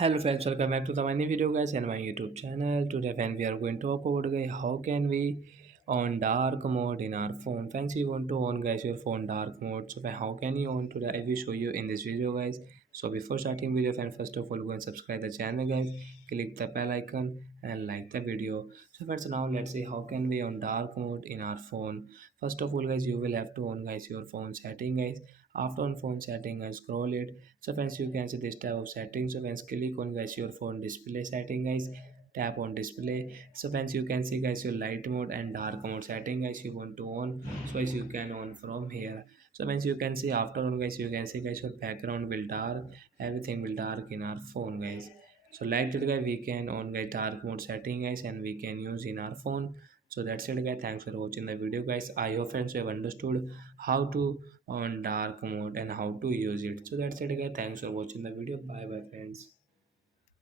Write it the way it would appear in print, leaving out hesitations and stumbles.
Hello friends, welcome back to the my new video guys and my YouTube channel. Today friend we are going to talk about guys how can we on dark mode in our phone. Friends, you want to on guys your phone dark mode. So how can you on today? I will show you in this video guys. So before starting video friend, first of all go and subscribe the channel guys. Click the bell icon and like the video. So friends, now let's see how can we on dark mode in our phone. First of all guys, you will have to on guys your phone setting guys. After on phone setting and scroll it. So friends, you can see this type of settings. So friends, click on guys your phone display setting guys. Tap on display. So friends, you can see guys your light mode and dark mode setting guys you want to on. So guys, you can on from here. So friends, you can see after on guys, you can see guys your background will dark, everything will dark in our phone guys. So like that guys, we can on guys dark mode setting guys and we can use in our phone. So that's it guys, thanks for watching the video guys. I hope friends you have understood how to on dark mode and how to use it. So that's it guys, thanks for watching the video. Bye bye friends.